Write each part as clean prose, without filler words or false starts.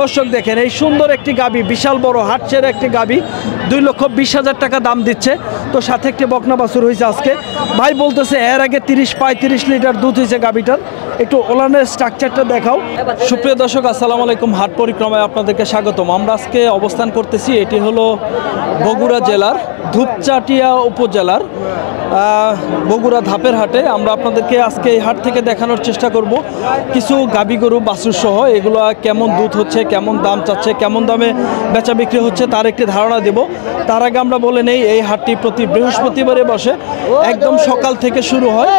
দর্শক দেখেন এই সুন্দর একটি গাবি, বিশাল বড় হাটছের একটি গাবি, 2,20,000 টাকা দাম দিচ্ছে। তো সাথে একটি বকনা বাছুর হয়েছে আজকে। ভাই বলতেছে এর আগে 30-35 লিটার দুধ হয়েছে গাবিটার। একটু ওলানের স্ট্রাকচারটা দেখাও। সুপ্রিয় দর্শক, আসসালামু আলাইকুম। হাট পরিক্রমায় আপনাদেরকে স্বাগতম। আমরা আজকে অবস্থান করতেছি, এটি হলো বগুড়া জেলার ধূপচাটিয়া উপজেলার বগুড়া ধাপের হাটে। আমরা আপনাদেরকে আজকে এই হাট থেকে দেখানোর চেষ্টা করব কিছু গাবি গরু বাছুর সহ এগুলো কেমন দুধ হচ্ছে, কেমন দাম চাচ্ছে, কেমন দামে বেচা বিক্রি হচ্ছে তার একটি ধারণা দেব। তার আগে আমরা বলে নেই এই হাটটি প্রতি বৃহস্পতিবারে বসে, একদম সকাল থেকে শুরু হয়,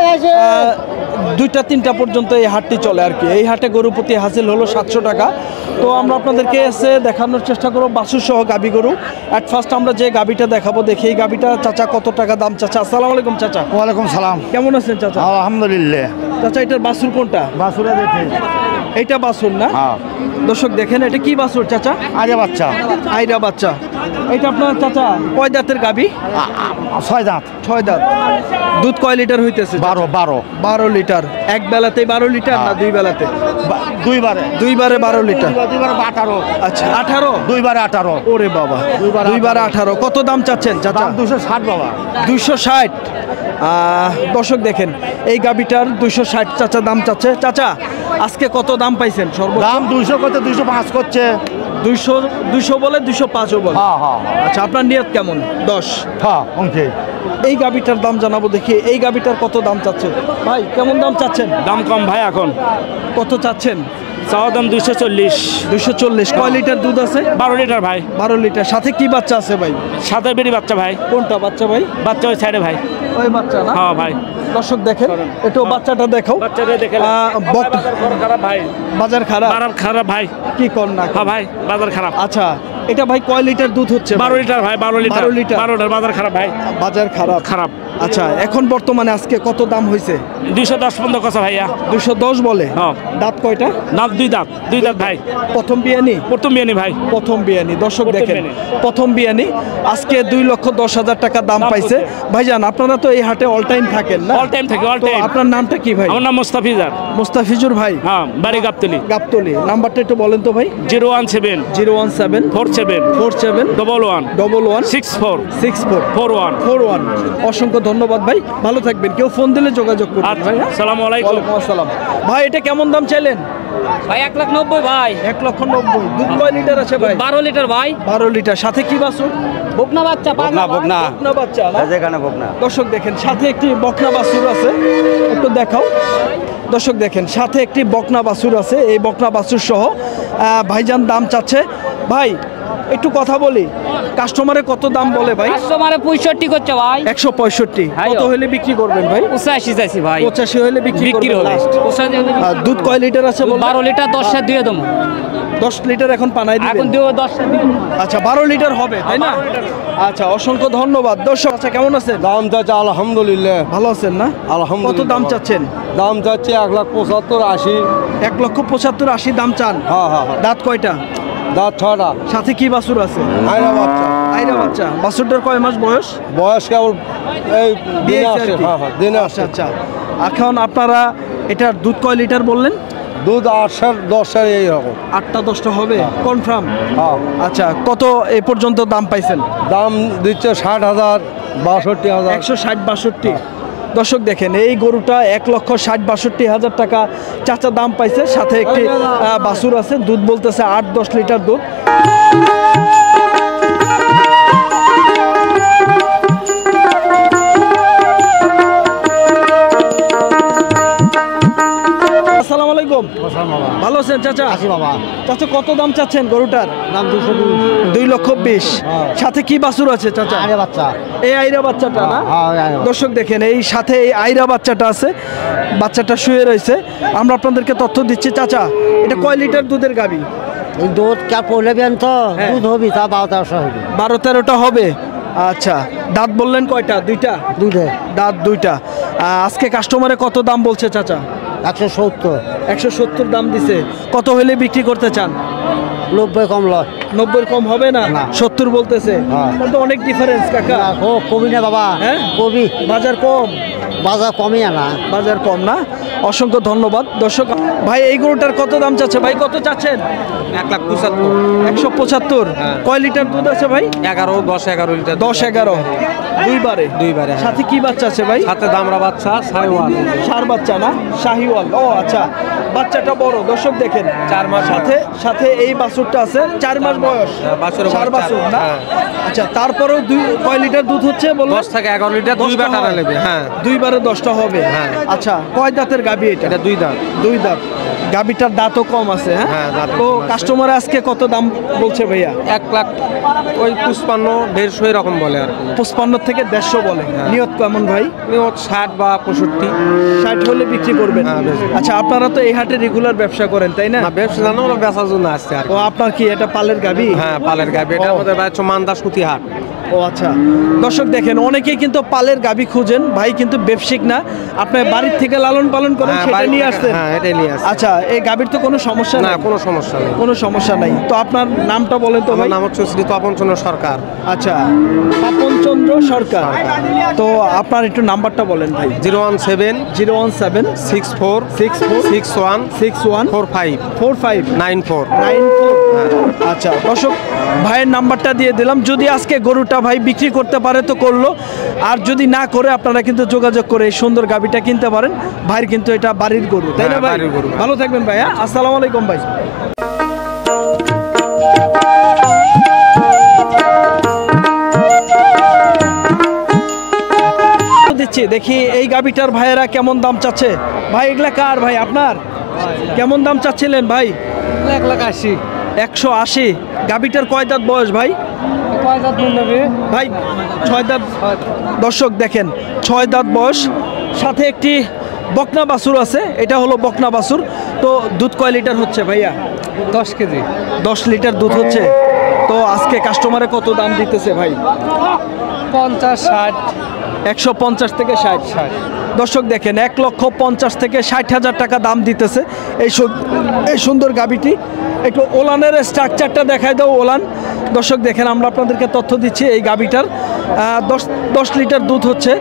2টা-3টা পর্যন্ত এই হাটটি চলে আর কি। এই হাটে গরু প্রতি হাসিল হলো 700 টাকা। তো আমরা আপনাদেরকে এসে দেখানোর চেষ্টা করবো বাছুর সহ গাবি গরু। অ্যাট ফার্স্ট আমরা যে গাবিটা দেখাবো, দেখি এই গাবিটা চাচা কত টাকা দাম চাচা। আসসালামু আলাইকুম চাচা। ওয়ালাইকুম সালাম। কেমন আছেন চাচা? আলহামদুলিল্লাহ। চাচা এটার বাছুর কোনটা? বাছুরে দেখে এইটা বাছুর না? দর্শক দেখেন এটা কি বাছুর চাচা? আরে বাচ্চা। আইরা বাচ্চা। এটা আপনার চাচা কয় দাঁতের গাবি? 6 দাঁত। 6 দাঁত। দুধ কয় লিটার হইতেছে? 12 লিটার। এক বেলাতে 12 লিটার না দুই বেলাতে? দুইবারে 12 লিটার। দুইবারে 18। আচ্ছা 18? দুইবারে 18। ওরে বাবা, দুইবারে 18। কত দাম চাচ্ছেন চাচা? 260 বাবা। 260। দর্শক দেখেন এই গাবিটার 260 চাচা দাম চাচ্ছে। চাচা আজকে কত দাম পাইছেন? সর্বোচ্চ দাম 200 করতে 205 করছে। 200 বলে 205ও বলে। আচ্ছা আপনার নিয়ত কেমন? 10। হ্যাঁ ওকে। এই গাবিটার দাম জানাবো দেখি। এই গাবিটার কত দাম চাচ্ছে ভাই? কেমন দাম চাচ্ছেন? দাম কম ভাই, এখন কত চাচ্ছেন? চাওয়া দাম 240। 240। কয় লিটার দুধ আছে? 12 লিটার ভাই। 12 লিটার। সাথে কি বাচ্চা আছে ভাই? সাথে বেরি বাচ্চা ভাই। কোনটা বাচ্চা ভাই? বাচ্চা ওই সাইডে ভাই। ওই বাচ্চা না? হ্যাঁ ভাই। দর্শক দেখেন একটু বাচ্চাটা দেখাও। বাচ্চাটা দেখে খারাপ ভাই। বাজার খারাপ? খারাপ ভাই। কি কর না? হ্যাঁ ভাই বাজার খারাপ। আচ্ছা এটা ভাই কয় লিটার দুধ হচ্ছে? 12 লিটার ভাই। 12 লিটার। 12 লিটার। 12 লিটার। বাজার খারাপ ভাই। বাজার খারাপ। খারাপ। আচ্ছা এখন বর্তমানে আজকে কত দাম হয়েছে? 210 পর্যন্ত কথা ভাইয়া। 210 বলে? হ্যাঁ। দাঁত কয়টা? দাঁত 2 দাঁত। 2 দাঁত ভাই। প্রথম বিয়ানি? প্রথম বিয়ানি ভাই। প্রথম বিয়ানি। দর্শক প্রথম দেখেন বিয়ানি। প্রথম বিয়ানি। আজকে 2,10,000 টাকা দাম পাইছে। ভাইজান আপনারা তো এই হাটে অল টাইম থাকেন না? অল টাইম থাকে, অল তো টাইম। আপনার নামটা কি ভাই? আমার নাম মুস্তাফিজার। মুস্তাফিজুর ভাই? হ্যাঁ, বাড়ি গাবতলী। গাবতলী। নাম্বারটা একটু বলেন তো ভাই। 017 017 47 47 11 11 64 64 41 41। অসংখ্য ধন্যবাদ ভাই, ভালো থাকবেন। কেউ ফোন দিলে যোগাযোগ করবেন আচ্ছা, ভাই। আসসালামু আলাইকুম। ওয়ালাইকুম আসসালাম। ভাই এটা কেমন দাম চাইলেন? ভাই 1,90,000 ভাই। 1,90,000। দুধ কয় লিটার আছে ভাই? 12 লিটার ভাই। 12 লিটার। সাথে কি বাছুর? বকনা বাচ্চা। বকনা। বকনা বাচ্চা না? যেখানে বকনা। দর্শক দেখেন সাথে একটি বকনা বাছুর আছে, একটু দেখাও। দর্শক দেখেন সাথে একটি বকনা বাছুর আছে। এই বকনা বাছুর সহ ভাইজান দাম চাচ্ছে। ভাই একটু কথা বলি, কাস্টমারে কত দাম বলে ভাই? কাস্টমারে 65 করছে ভাই। 165। কত হলে বিক্রি করবেন ভাই? 85 চাইছি ভাই। 85 হলে বিক্রি বিক্রি করবেন হবে। লাস্ট। 85 হলে বিক্রি। দুধ কয় লিটার আছে বলুন? 12 লিটার 10 এর দিয়ে দেবো। 10 লিটার এখন পানাই এখন দিবেন? দিও 10 এর দিয়ে। আচ্ছা 12 লিটার হবে তাই না? আচ্ছা অসংখ্য ধন্যবাদ। দর্শক আচ্ছা কেমন আছেন? দাম চাচ্ছে আলহামদুলিল্লাহ। ভালো আছেন না? আলহামদুলিল্লাহ। কত দাম চাচ্ছেন? দাম চাচ্ছে 1,75,80। 1,75,80 দাম চান? হ্যাঁ। দাঁত কয়টা? দাঁত 6টা। সাথে কি বাছুর আছে? আইরা বাচ্চা। আইরা বাচ্চা। বাছুরটার কয় মাস বয়স? বয়স কেবল এই দিনে দিয়েছে আসে। আর কি? হ্যাঁ দিনে আচ্ছা আসে। আচ্ছা। এখন আপনারা এটার দুধ কয় লিটার বললেন? দুধ 8-10 এই রকম। 8টা-10টা হবে কনফার্ম? হ্যাঁ। আচ্ছা কত এ পর্যন্ত দাম পাইছেন? দাম দিচ্ছে 60,000 62,000। 160-62। দর্শক দেখেন এই গরুটা 1,60,62,000 টাকা চাচা দাম পাইছে। সাথে একটি বাছুর আছে, দুধ বলতেছে 8-10 লিটার দুধ। আসসালামু আলাইকুম। ভালো আছেন চাচা? বাবা। চাচা কত দাম চাচ্ছেন গরুটার? দাম 2,20,000। সাথে কি বাছুর আছে চাচা? আরে বাচ্চা। এই আইরা বাচ্চাটা না? হ্যাঁ। দর্শক দেখেন এই সাথে এই আইরা বাচ্চাটা আছে, বাচ্চাটা শুয়ে রয়েছে। আমরা আপনাদেরকে তথ্য দিচ্ছি। চাচা এটা কয় লিটার দুধের গাবি? এই দুধ কা পড়লে বেন তো হ্যাঁ। দুধ হবি তা 12-13 হবে। 12-13টা হবে। আচ্ছা দাঁত বললেন কয়টা? 2টা। দুধে দাঁত 2টা। আজকে কাস্টমারে কত দাম বলছে চাচা? 170। 170 দাম দিছে। কত হলে বিক্রি করতে চান? 90 কম লয়। 90 কম হবে না? না। 70 বলতেছে। হ্যাঁ। তাহলে তো অনেক ডিফারেন্স কাকা। ও কবি না বাবা। হ্যাঁ? কবি। বাজার কম। বাজার কমই আনা। বাজার কম না, অসংখ্য ধন্যবাদ। দর্শক ভাই এই গরুটার কত দাম চাচ্ছে ভাই, কত চাচ্ছেন? 1,75,000 175। কয় লিটার দুধ আছে ভাই? 10-11 লিটার 10-11 দুইবারে দুইবারে, হ্যাঁ। সাথে কি বাচ্চা আছে ভাই? সাথে দামরা বাচ্চা সাইওয়াল ষাঁড় বাচ্চা না, শাহিওয়াল। ও আচ্ছা, বাচ্চাটা বড়। দর্শক দেখেন 4 মাস সাথে সাথে এই বাছুরটা আছে 4 মাস বয়স। বাছুরের বয়স ষাঁড় বাছুর না? হ্যাঁ। আচ্ছা, তারপরেও কয় লিটার দুধ হচ্ছে বলুন? 10 থেকে 11 লিটার 10টা দুইবার টানা হয়। নেবে, হ্যাঁ। দুইবারে 10টা হবে। হ্যাঁ। আচ্ছা, কয় দাঁতের গাবি এটা? এটা 2 দাঁত। 2 দাঁত। গাবিটার দাঁতও কম আছে, হ্যাঁ? হ্যাঁ, দাঁতও তো কম আছে। কাস্টমার আজকে কত দাম বলছে ভাইয়া? 1 লাখ ওই 55-150 এরকম বলে আর কি। 55 থেকে 150 বলে। হ্যাঁ। নিয়ত কেমন ভাই? নিয়ত 60 বা 65। 60 হলে বিক্রি করবেন? হ্যাঁ, বেশি। আচ্ছা, আপনারা তো এই হাটে রেগুলার ব্যবসা করেন তাই না? না, ব্যবসা জানো না, বেচার জন্য আসছে আর কি। ও আপনার কি এটা পালের গাবি? হ্যাঁ, পালের গাবি। এটা ও। আমাদের বাড়ি মান্দা সুতি হাট। ও আচ্ছা, দর্শক দেখেন অনেকেই কিন্তু পালের গাবি খুঁজেন, ভাই কিন্তু ব্যবসায়িক না, আপনার বাড়ির থেকে লালন পালন করেন হ্যাঁ, সেটা বাড়ি নিয়ে থেকে- আসতেন? হ্যাঁ, এটাই নিয়ে আসছি। আচ্ছা, এই গাবির তো কোনো সমস্যা না, নাই? কোনো সমস্যা নেই। কোনো সমস্যা নাই। তো আপনার নামটা বলেন তো আমার ভাই। নাম হচ্ছে শ্রী তপন চন্দ্র সরকার। আচ্ছা, পাপন চন্দ্র সরকার। তো আপনার একটু নাম্বারটা বলেন ভাই। 017 017 64 64 61 61 45 45 94। 94। আচ্ছা দর্শক, ভাইয়ের নাম্বারটা দিয়ে দিলাম। যদি আজকে গরুটা ভাই বিক্রি করতে পারে তো করলো, আর যদি না করে আপনারা কিন্তু যোগাযোগ করে এই সুন্দর গাবিটা কিনতে পারেন। ভাইয়ের কিন্তু এটা বাড়ির গরু, তাই না হ্যাঁ, ভাই? বাড়ির গরু। ভালো থাকবেন ভাই, হ্যাঁ? আসসালামু আলাইকুম ভাই। দিচ্ছি, দেখি এই গাবিটার ভাইয়েরা কেমন দাম চাচ্ছে। ভাই এগুলা কার ভাই, আপনার? কেমন দাম চাচ্ছিলেন ভাই? 1,80,000। 180। গাবিটার কয় দাঁত বয়স ভাই? কয় দাঁত নেবে? ভাই 6 দাঁত। দর্শক দেখেন 6 দাঁত বয়স, সাথে একটি বকনা বাছুর আছে। এটা হলো বকনা বাছুর। তো দুধ কয় লিটার হচ্ছে ভাইয়া? 10 কেজি। 10 লিটার দুধ হচ্ছে। তো আজকে কাস্টমারে কত দাম দিতেছে ভাই? 50-60। 150 থেকে 60। দর্শক দেখেন 1,50,000 থেকে 60,000 টাকা দাম দিতেছে এই সুন্দর গাবিটি। একটু ওলানের স্ট্রাকচারটা দেখায় দাও, ওলান। দর্শক দেখেন, আমরা আপনাদেরকে তথ্য দিচ্ছি এই গাবিটার 10 লিটার দুধ হচ্ছে,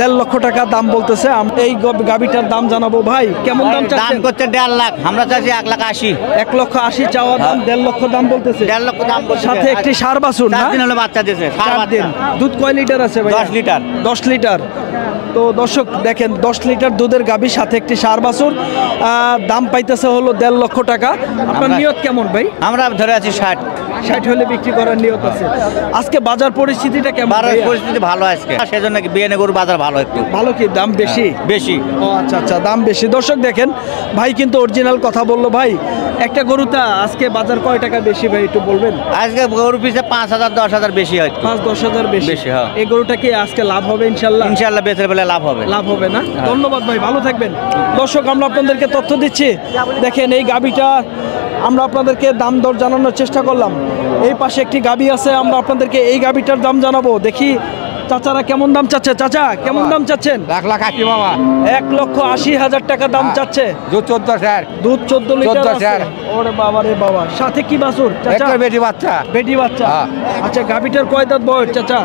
1.5 লক্ষ টাকা দাম বলতেছে। এই গাবিটার দাম জানাবো ভাই, কেমন দাম দাম চাচ্ছেন? করতে 1.5 লাখ, আমরা চাইছি 1,80,000। 1,80,000 চাওয়া দাম, 1.5 লক্ষ দাম বলতেছে। 1.5 লক্ষ দাম বলছে। সাথে একটি ষাঁড় বাছুর না? 4 দিন হলো বাচ্চা দিয়েছে। 4 দিন। দুধ কয় লিটার আছে ভাই? 10 লিটার। 10 লিটার। তো দর্শক দেখেন 10 লিটার দুধের গাবি, সাথে একটি ষাঁড় বাছুর, দাম পাইতেছে হলো 1.5 লক্ষ টাকা। আপনার নিয়ত কেমন ভাই? আমরা ধরে আছি 60। 60 হলে বিক্রি করার নিয়ত আছে। আজকে বাজার পরিস্থিতিটা কেমন বাজার ভাইয়া? পরিস্থিতি ভালো আজকে, সেজন্য কি বিএনএ গরুর বাজার ভালো একটু ভালো কি, দাম বেশি? বেশি। ও আচ্ছা আচ্ছা, দাম বেশি। দর্শক দেখেন, ভাই কিন্তু অরিজিনাল কথা বললো। ভাই একটা গরুটা আজকে বাজার কয় টাকা বেশি ভাই একটু বলবেন? আজকে গরু পিছে 5,000-10,000 বেশি হয়। 5-10 হাজার বেশি। বেশি, হ্যাঁ। এই গরুটা কি আজকে লাভ হবে ইনশাল্লাহ? ইনশাআল্লাহ বেচের বেলা লাভ হবে। লাভ হবে না? ধন্যবাদ ভাই, ভালো থাকবেন। দর্শক, আমরা আপনাদেরকে তথ্য দিচ্ছি। দেখেন এই গাবিটা আমরা আপনাদেরকে দাম দর জানানোর চেষ্টা করলাম। এই পাশে একটি গাবি আছে, আমরা আপনাদেরকে এই গাবিটার দাম জানাবো। দেখি চাচারা কেমন দাম চাচ্ছে। চাচা কেমন দাম চাচ্ছেন? 1,80,000 বাবা। 1,80,000 টাকা দাম চাচ্ছে। দুধ 14,000। দুধ 14 লিটার 14,000 আছে। ওরে বাবা রে বাবা, সাথে কি বাছুর চাচা? একটা বেটি বাচ্চা। বেটি বাচ্চা। হ্যাঁ। আচ্ছা, গাবিটার কয় দাঁত বয়স চাচা?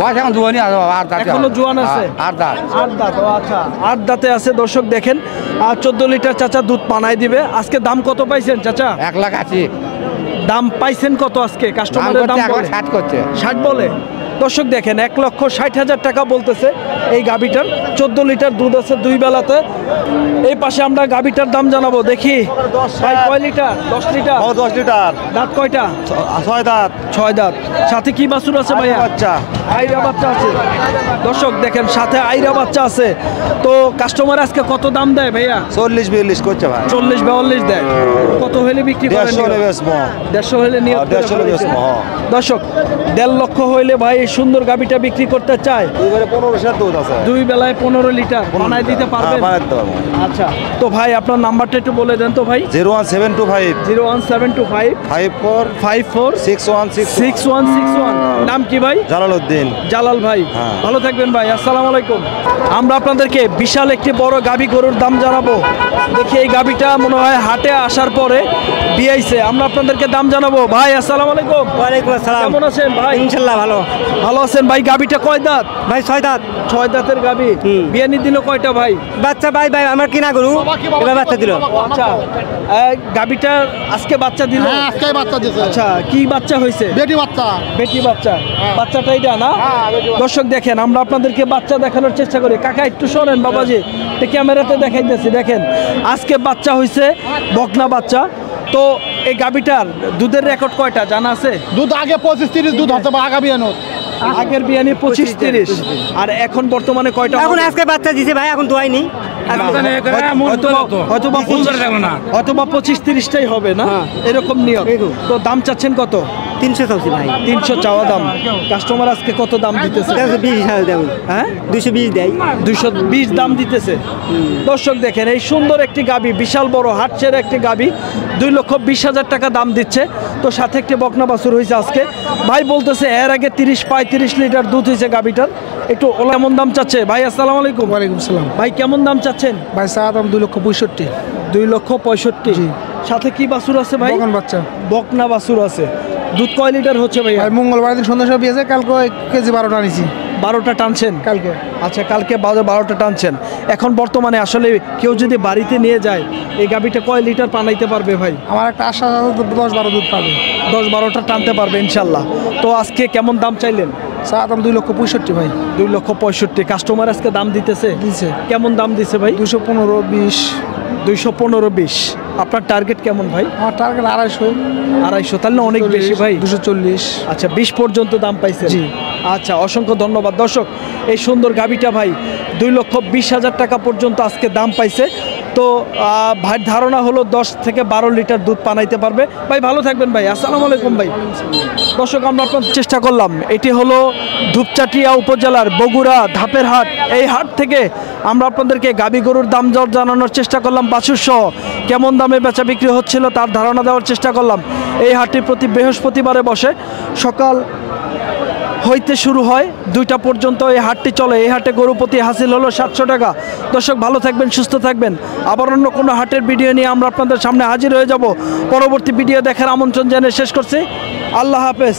বয়স এখন জুয়ানি আছে বাবা, 8 দাঁত। এখনো জোয়ান আছে? 8 দাঁত। 8 দাঁত। ও আচ্ছা, 8 দাঁতে আছে। দর্শক দেখেন, আর 14 লিটার চাচা দুধ পানায় দিবে। আজকে দাম কত পাইছেন চাচা? 1,80,000। দাম পাইছেন কত আজকে? কাস্টমারের দাম বলে 60 করছে। 60 বলে। দর্শক দেখেন 1,60,000 টাকা বলতেছে এই গাবিটার। 14 লিটার দুধ আছে 2 বেলাতে। এই পাশে আমরা গাবিটার দাম জানাবো। দেখি ভাই কয় লিটার? 10 লিটার। 10 লিটার। দাঁত কয়টা? 6 দাঁত। 6 দাঁত। সাথে কি বাছুর আছে ভাইয়া? বাচ্চা। আইরা বাচ্চা আছে। দর্শক দেখেন, সাথে আইরা বাচ্চা আছে। তো কাস্টমার আজকে কত দাম দেয় ভাইয়া? 40-42 করছে ভাই। 40-42 দেয়। কত হলে বিক্রি করেন? 150 হলে বেচবো। 150 হলে নিয়ে 150 হলে বেচবো, হ্যাঁ। দর্শক 1.5 লক্ষ হইলে ভাই এই সুন্দর গাবিটা বিক্রি করতে চায়। এবারে 15 দুধ আছে। 2 বেলায় 15 লিটার বানায় দিতে পারবেন? হ্যাঁ, বানাতে পারবো। আচ্ছা, তো ভাই আপনার নাম্বারটা একটু বলে দেন তো ভাই। 01725 01725 54 54 6161। 6161। নাম কি ভাই? জালালউদ্দিন। জালাল ভাই, হ্যাঁ। ভালো থাকবেন ভাই। আসসালামু আলাইকুম। আমরা আপনাদেরকে বিশাল একটি বড় গাবি গরুর দাম জানাবো। দেখি এই গাবিটা মনে হয় হাটে আসার পরে বিয়াইছে। আমরা আপনাদেরকে দাম জানাবো। ভাই আসসালামু আলাইকুম। ওয়ালাইকুম আসসালাম। কেমন আছেন ভাই? ইনশাআল্লাহ ভালো। ভালো আছেন ভাই। গাবিটা কয় দাঁত? ভাই 6 দাঁত। 6 দাঁতের গাবি বিয়ানি দিল কয়টা ভাই? বাচ্চা ভাই ভাই আমার কিনা গরু এবার বাচ্চা দিল। আচ্ছা গাবিটা আজকে বাচ্চা দিল? হ্যাঁ আজকে বাচ্চা দিয়েছে। আচ্ছা কি বাচ্চা হয়েছে? বেটি বাচ্চা। বেটি বাচ্চা। বাচ্চাটা এটা না? দর্শক দেখেন আমরা আপনাদেরকে বাচ্চা দেখানোর চেষ্টা করি। কাকা একটু শোনেন বাবাজি, ক্যামেরাতে দেখাইতেছি। দেখেন আজকে বাচ্চা হয়েছে, বকনা বাচ্চা। তো এই গাবিটার দুধের রেকর্ড কয়টা জানা আছে? দুধ আগে 25-30 দুধ হতে পারে আগামী আনো। আগের বিয়ানি 25-30 আর এখন বর্তমানে কয়টা? এখন আজকে বাচ্চা দিছে ভাই, এখন দোয়াইনি। হয়তোবা 25-30টাই হবে না, এরকম নিয়ম। তো দাম চাচ্ছেন কত? 300 চাচ্ছি ভাই। 300 চাওয়া দাম। কাস্টমার আজকে কত দাম দিতেছে? 220 দেব। হ্যাঁ 220 দেয়। 220 দাম দিতেছে। দর্শক দেখেন এই সুন্দর একটি গাবি, বিশাল বড় হাটছের একটি গাবি, 2,20,000 টাকা দাম দিচ্ছে। তো সাথে একটি বকনা বাছুর হয়েছে আজকে। ভাই বলতেছে এর আগে 30-35 লিটার দুধ হয়েছে গাবিটার। একটু ওলা কেমন দাম চাচ্ছে ভাই? আসসালামু আলাইকুম। ওয়ালাইকুম সালাম। ভাই কেমন দাম চাচ্ছেন? ভাই চা দাম 2,65,000। 2,65,000। সাথে কি বাছুর আছে ভাই? বকন বাচ্চা। বকনা বাছুর আছে। দুধ কয় লিটার হচ্ছে ভাই? ভাই মঙ্গলবার দিন সন্ধ্যা সব দিয়েছে, কালকে 1 কেজি 12টা আনিছি। 12টা টানছেন কালকে। আচ্ছা কালকে 12টা টানছেন। এখন বর্তমানে আসলে কেউ যদি বাড়িতে নিয়ে যায় এই গাবিটা কয় লিটার পানাইতে পারবে ভাই? আমার একটা আশা 10-12 দুধ পাবে। 10-12টা টানতে পারবে ইনশাল্লাহ। তো আজকে কেমন দাম চাইলেন? চা দাম 2,65,000 ভাই। 2,65,000। কাস্টমার আজকে দাম দিতেছে? দিছে। কেমন দাম দিছে ভাই? 215-20। 215-20। আপনার টার্গেট কেমন ভাই? আমার টার্গেট 250। 250 তাহলে অনেক বেশি ভাই। 240। আচ্ছা 20 পর্যন্ত দাম পাইছেন? জি। আচ্ছা অসংখ্য ধন্যবাদ। দর্শক এই সুন্দর গাবিটা ভাই 2,20,000 টাকা পর্যন্ত আজকে দাম পাইছে। তো ভাইয়ের ধারণা হলো 10 থেকে 12 লিটার দুধ পানাইতে পারবে। ভাই ভালো থাকবেন ভাই। আসসালামু আলাইকুম ভাই। দর্শক আমরা আপনার চেষ্টা করলাম, এটি হলো ধূপচাটিয়া উপজেলার বগুড়া ধাপের হাট। এই হাট থেকে আমরা আপনাদেরকে গাবি গরুর দাম দর জানানোর চেষ্টা করলাম, বাছুর সহ কেমন দামে বেচা বিক্রি হচ্ছিল তার ধারণা দেওয়ার চেষ্টা করলাম। এই হাটটি প্রতি বৃহস্পতিবারে বসে, সকাল হইতে শুরু হয় 2টা পর্যন্ত এই হাটটি চলে। এই হাটে গরু প্রতি হাসিল হলো 700 টাকা। দর্শক ভালো থাকবেন, সুস্থ থাকবেন। আবার অন্য কোনো হাটের ভিডিও নিয়ে আমরা আপনাদের সামনে হাজির হয়ে যাব। পরবর্তী ভিডিও দেখার আমন্ত্রণ জানিয়ে শেষ করছি। আল্লাহ হাফেজ।